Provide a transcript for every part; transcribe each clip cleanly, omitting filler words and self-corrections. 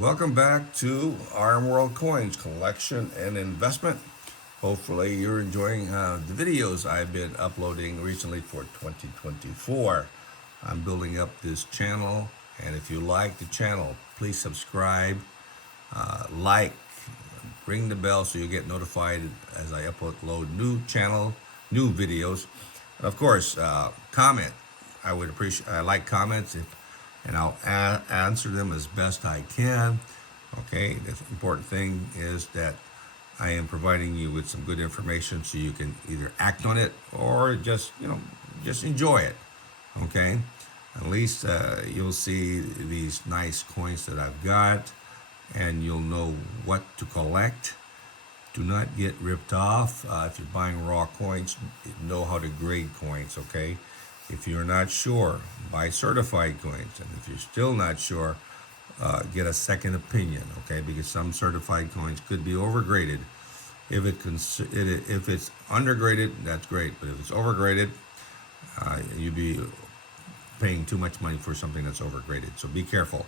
Welcome back to RMworldcoins collection and investment. Hopefully, you're enjoying the videos I've been uploading recently for 2024. I'm building up this channel, and if you like the channel, please subscribe, like, ring the bell so you get notified as I upload new videos. And of course, comment. I would appreciate. I like comments, and I'll answer them as best I can. Okay, the important thing is that I am providing you with some good information so you can either act on it or just enjoy it. Okay, at least you'll see these nice coins that I've got, and you'll know what to collect. Do not get ripped off. If you're buying raw coins, know how to grade coins, okay? If you're not sure, buy certified coins. And if you're still not sure, get a second opinion, okay? Because some certified coins could be overgraded. If it's undergraded, that's great. But if it's overgraded, you'd be paying too much money for something that's overgraded. So be careful.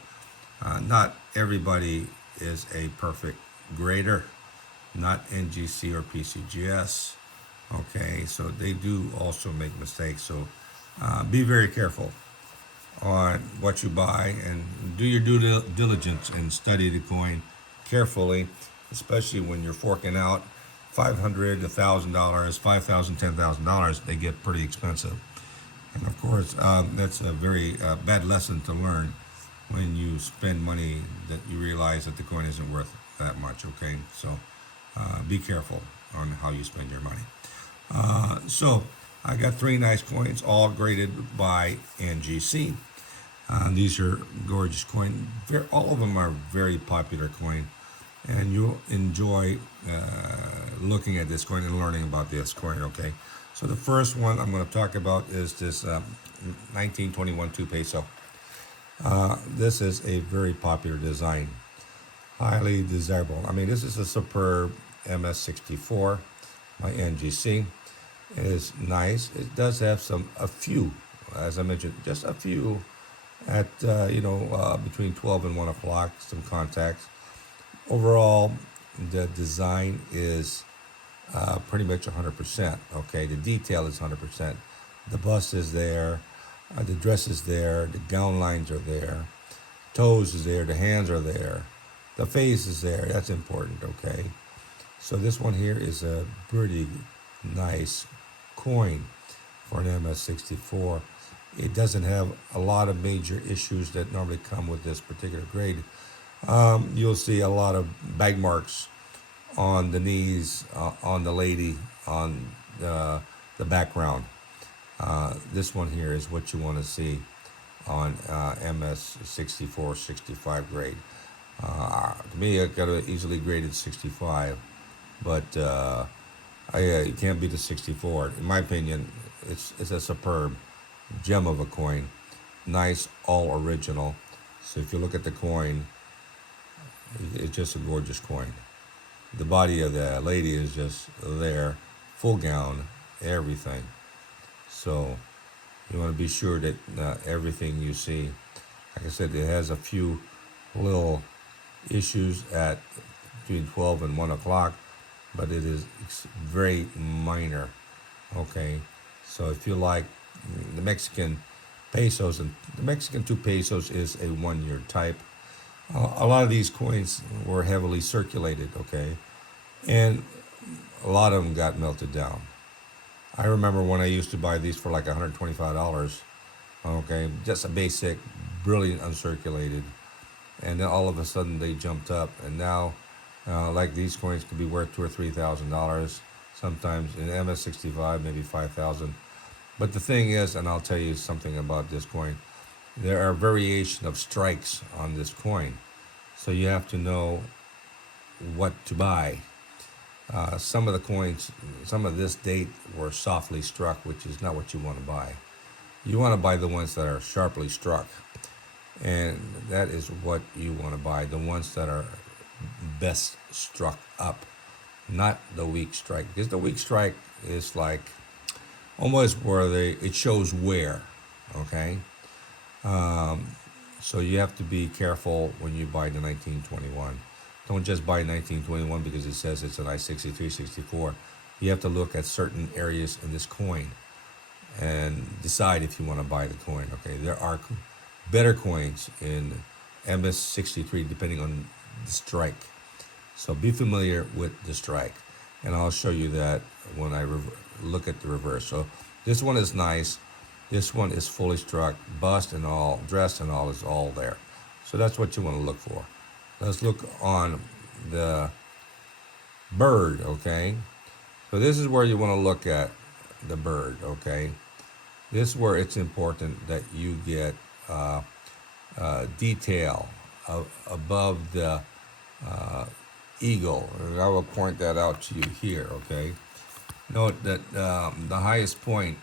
Not everybody is a perfect grader, not NGC or PCGS. Okay, so they do also make mistakes. So be very careful on what you buy and do your due diligence and study the coin carefully, especially when you're forking out $500, $1,000, $5,000, $10,000. They get pretty expensive. And of course, that's a very bad lesson to learn when you spend money that you realize that the coin isn't worth that much. Okay, so be careful on how you spend your money. So I got three nice coins, all graded by NGC. These are gorgeous coin. All of them are very popular coin, and you'll enjoy looking at this coin and learning about this coin. Okay, so the first one I'm going to talk about is this 1921 2 peso. This is a very popular design, highly desirable. I mean, this is a superb MS64 by NGC. It is nice. It does have a few, as I mentioned, just a few at between 12 and 1 o'clock, some contacts. Overall, the design is pretty much 100%. Okay, the detail is 100%. The bust is there, the dress is there, the gown lines are there, toes is there, the hands are there, the face is there. That's important. Okay, so this one here is a pretty nice coin for an MS64. It doesn't have a lot of major issues that normally come with this particular grade. You'll see a lot of bag marks on the knees, on the lady, on the background. This one here is what you want to see on MS64, 65 grade. To me, I got an easily graded 65, but you can't beat the 64. In my opinion, it's a superb gem of a coin, nice, all original. So if you look at the coin, it's just a gorgeous coin. The body of the lady is just there, full gown, everything. So you want to be sure that everything you see, like I said, it has a few little issues at between 12 and 1 o'clock, but it is very minor. Okay, so if you like the Mexican pesos, and the Mexican 2 pesos is a 1-year type. A lot of these coins were heavily circulated, okay, and a lot of them got melted down. I remember when I used to buy these for like $125, okay, just a basic, brilliant uncirculated, and then all of a sudden they jumped up, and now like these coins could be worth $2,000 or $3,000. Sometimes in MS65, maybe 5,000. But the thing is, and I'll tell you something about this coin, there are variation of strikes on this coin. So you have to know what to buy. Some of the coins, some of this date were softly struck, which is not what you want to buy. You want to buy the ones that are sharply struck. And that is what you want to buy, the ones that are best struck up, not the weak strike. Because the weak strike is like almost where it shows wear, okay? So you have to be careful when you buy the 1921. Don't just buy 1921 because it says it's an I-63, 64. You have to look at certain areas in this coin and decide if you want to buy the coin. Okay, there are better coins in MS63 depending on the strike. So be familiar with the strike, and I'll show you that when I look at the reverse. So this one is nice. This one is fully struck, bust and all, dress and all is all there. So that's what you want to look for. Let's look on the bird, okay? So this is where you want to look at the bird, okay? This is where it's important that you get detail above the eagle. And I will point that out to you here, okay? Note that the highest point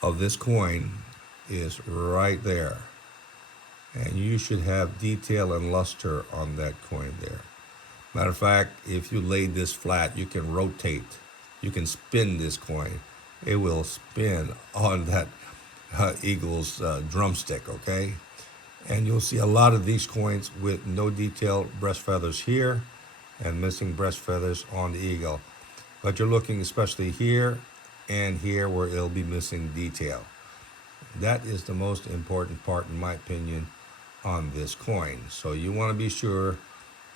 of this coin is right there. And you should have detail and luster on that coin there. Matter of fact, if you lay this flat, you can rotate. You can spin this coin. It will spin on that eagle's drumstick, okay? And you'll see a lot of these coins with no detail breast feathers here and missing breast feathers on the eagle. But you're looking especially here and here where it'll be missing detail. That is the most important part, in my opinion, on this coin. So you want to be sure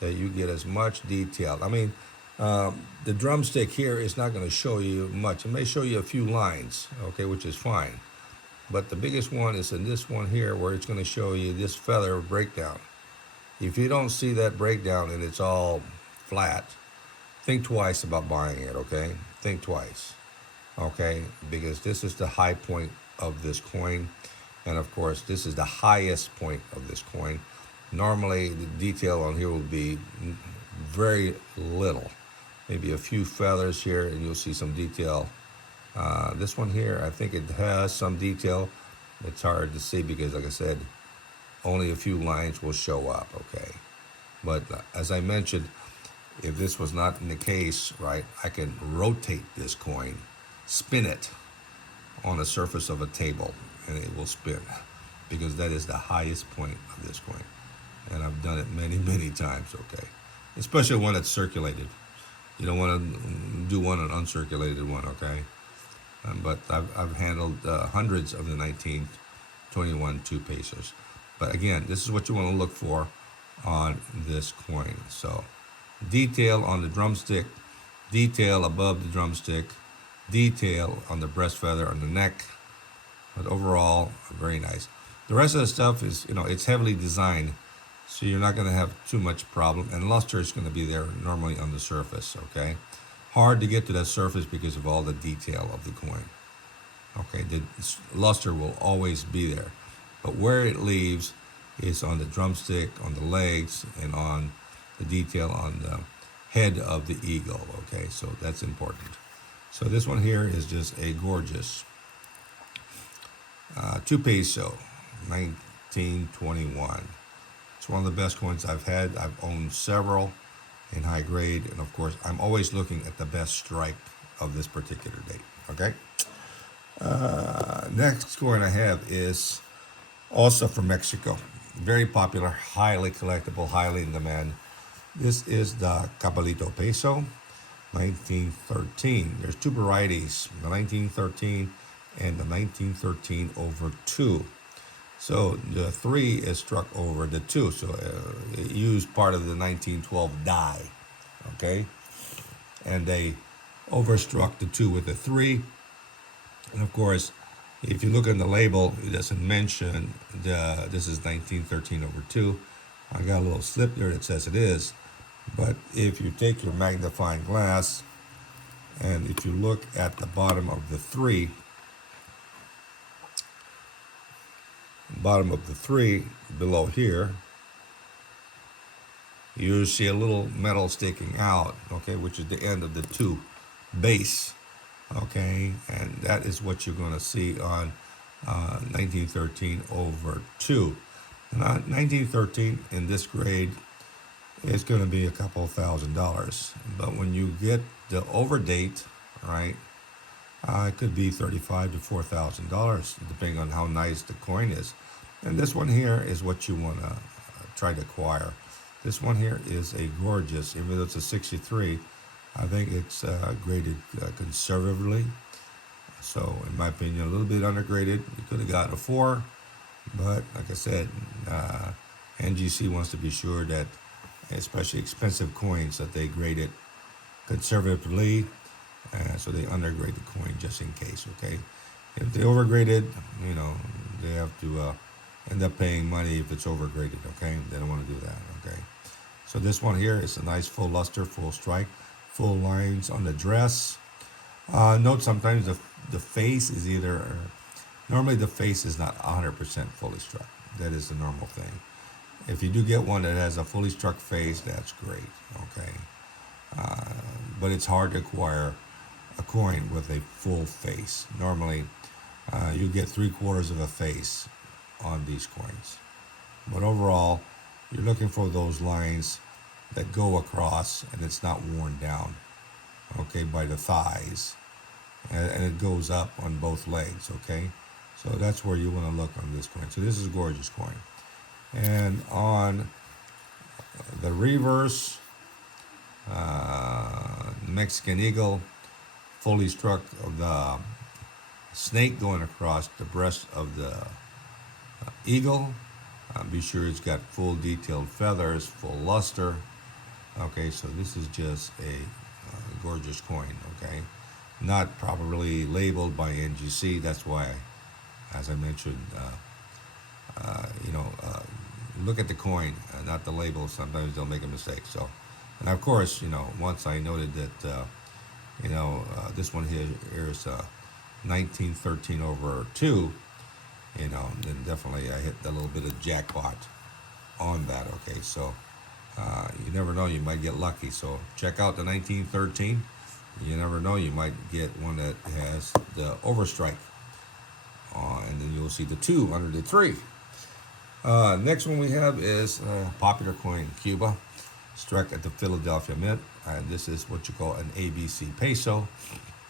that you get as much detail. I mean, the drumstick here is not going to show you much. It may show you a few lines, okay, which is fine. But the biggest one is in this one here where it's going to show you this feather breakdown. If you don't see that breakdown and it's all flat, think twice about buying it, okay? Think twice, okay? Because this is the high point of this coin. And of course, this is the highest point of this coin. Normally, the detail on here will be very little. Maybe a few feathers here and you'll see some detail. This one here, I think it has some detail. It's hard to see because, like I said, only a few lines will show up, okay? But as I mentioned, if this was not in the case, right, I can rotate this coin, spin it on the surface of a table, and it will spin because that is the highest point of this coin. And I've done it many, many times, okay? Especially one that's circulated. You don't want to do one an uncirculated one, okay? But I've handled hundreds of the 1921 2 pesos. But again, this is what you want to look for on this coin. So detail on the drumstick, detail above the drumstick, detail on the breast feather on the neck. But overall, very nice. The rest of the stuff is, it's heavily designed, so you're not going to have too much problem. And luster is going to be there normally on the surface, okay? Hard to get to that surface because of all the detail of the coin. Okay, the luster will always be there. But where it leaves is on the drumstick, on the legs, and on the detail on the head of the eagle, okay? So that's important. So this one here is just a gorgeous 2 peso, 1921. It's one of the best coins I've had. I've owned several in high grade, and of course I'm always looking at the best strike of this particular date, okay? Next coin I have is also from Mexico. Very popular, highly collectible, highly in demand. This is the Cabalito Peso, 1913. There's 2 varieties, the 1913 and the 1913 over 2. So the 3 is struck over the 2, so it used part of the 1912 die, okay? And they overstruck the 2 with the 3. And of course, if you look on the label, it doesn't mention this is 1913 over 2. I got a little slip there that says it is. But if you take your magnifying glass and if you look at the bottom of the 3, below here, you see a little metal sticking out, okay, which is the end of the 2 base, okay, and that is what you're going to see on 1913 over 2. And 1913 in this grade is going to be a couple of $1,000, but when you get the overdate, right, it could be $35,000 to $4,000, depending on how nice the coin is. And this one here is what you want to try to acquire. This one here is a gorgeous, even though it's a 63, I think it's graded conservatively. So in my opinion, a little bit undergraded. You could have gotten a 4, but like I said, NGC wants to be sure that, especially expensive coins, that they grade it conservatively, so they undergrade the coin just in case. Okay, if they overgraded, they have to end up paying money if it's overgraded. Okay, they don't want to do that. Okay, so this one here is a nice full luster, full strike, full lines on the dress. Note sometimes the face is normally the face is not 100% fully struck. That is the normal thing. If you do get one that has a fully struck face, that's great. Okay, but it's hard to acquire a coin with a full face. Normally, you get 3/4 of a face on these coins. But overall, you're looking for those lines that go across and it's not worn down, okay, by the thighs, and it goes up on both legs, okay? So that's where you want to look on this coin. So this is a gorgeous coin. And on the reverse, Mexican eagle, fully struck of the snake going across the breast of the eagle. Be sure it's got full detailed feathers, full luster. Okay, so this is just a gorgeous coin. Okay, not properly labeled by NGC. That's why, as I mentioned, look at the coin, not the label. Sometimes they'll make a mistake. So, and of course, once I noted that, this one here is 1913 over 2. Then definitely I hit a little bit of jackpot on that. Okay, so you never know, you might get lucky. So check out the 1913. You never know, you might get one that has the overstrike, and then you'll see the 2 under the 3. Next one we have is popular coin, Cuba, struck at the Philadelphia Mint, and this is what you call an ABC peso,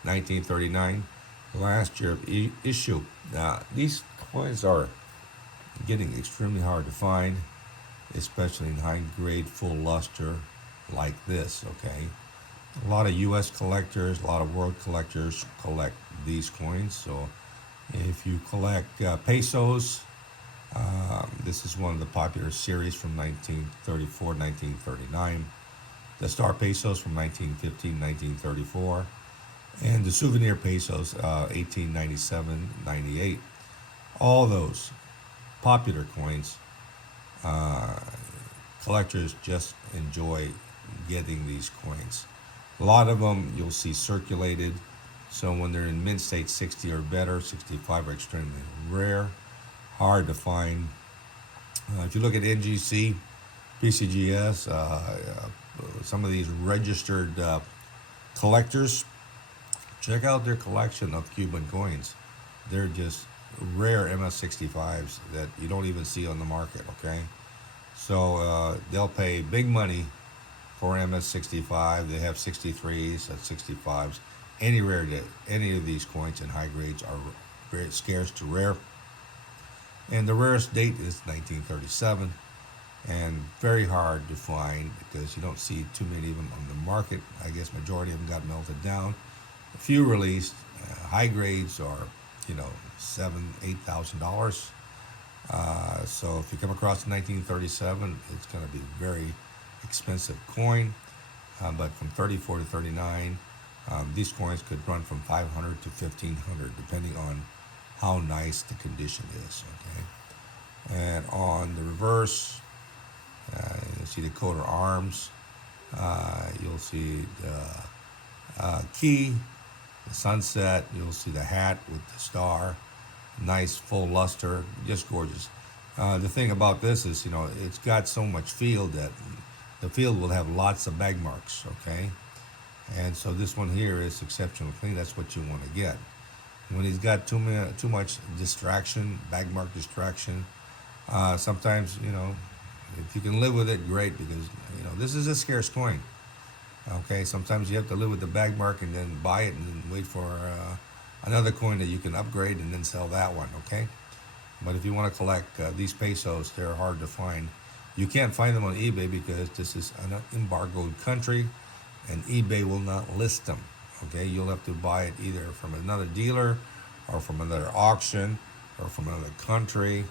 1939, last year of issue. Now these coins are getting extremely hard to find, especially in high grade full luster like this. Okay, a lot of U.S. collectors, a lot of world collectors collect these coins. So if you collect pesos, this is one of the popular series from 1934, 1939. The star pesos from 1915, 1934. And the souvenir pesos, 1897, 98. All those popular coins, collectors just enjoy getting these coins. A lot of them you'll see circulated. So when they're in mint state, 60 or better, 65 are extremely rare, hard to find. If you look at NGC, PCGS, some of these registered collectors, check out their collection of Cuban coins. They're just rare MS65s that you don't even see on the market, okay? So they'll pay big money for MS65. They have 63s and 65s. Any of these coins in high grades are very scarce to rare. And the rarest date is 1937, and very hard to find because you don't see too many of them on the market. I guess majority of them got melted down. A few released. High grades are, $7,000-$8,000. So if you come across 1937, it's going to be a very expensive coin. But from 34 to 39, these coins could run from 500 to 1,500, depending on how nice the condition is. Okay, and on the reverse, you'll see the coat of arms. You'll see the key, the sunset. You'll see the hat with the star. Nice full luster, just gorgeous. The thing about this is, it's got so much field that the field will have lots of bag marks. Okay, and so this one here is exceptionally clean. That's what you want to get. When he's got too much distraction, bag mark distraction, sometimes, if you can live with it, great, because, this is a scarce coin. Okay, sometimes you have to live with the bag mark and then buy it and then wait for another coin that you can upgrade and then sell that one, okay? But if you want to collect these pesos, they're hard to find. You can't find them on eBay because this is an embargoed country, and eBay will not list them. Okay, you'll have to buy it either from another dealer, or from another auction, or from another country.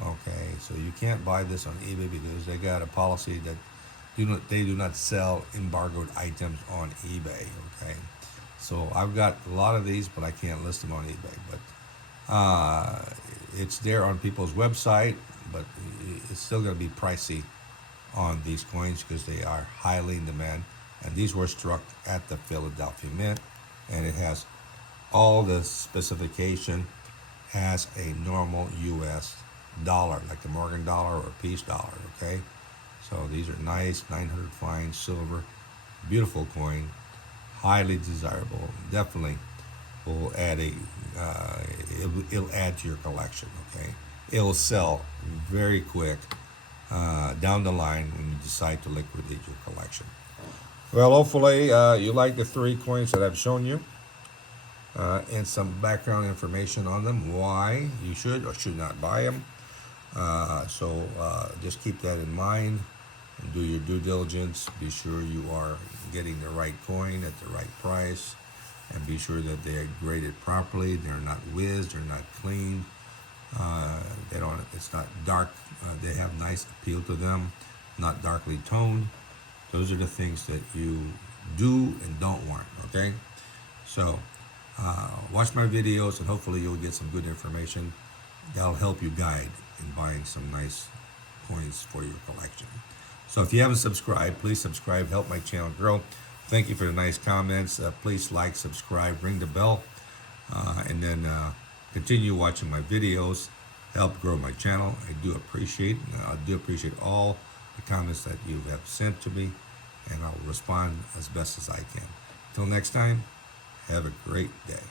Okay, so you can't buy this on eBay because they got a policy that they do not sell embargoed items on eBay. Okay, so I've got a lot of these, but I can't list them on eBay. But it's there on people's website, but it's still going to be pricey on these coins because they are highly in demand. And these were struck at the Philadelphia Mint, and it has all the specification as a normal U.S. dollar, like the Morgan dollar or peace dollar. Okay, so these are nice, 900 fine silver, beautiful coin, highly desirable. Definitely will add it'll add to your collection. Okay, it'll sell very quick down the line when you decide to liquidate your collection. Well, hopefully you like the three coins that I've shown you, and some background information on them, why you should or should not buy them. So just keep that in mind and do your due diligence. Be sure you are getting the right coin at the right price, and be sure that they are graded properly. They're not whizzed, they're not cleaned. They don't. It's not dark. They have nice appeal to them, not darkly toned. Those are the things that you do and don't want. Okay, so watch my videos, and hopefully you'll get some good information that'll help you guide in buying some nice coins for your collection. So if you haven't subscribed, please subscribe. Help my channel grow. Thank you for the nice comments. Please like, subscribe, ring the bell, and then continue watching my videos. Help grow my channel. I do appreciate all the comments that you have sent to me, and I'll respond as best as I can. Till next time, have a great day.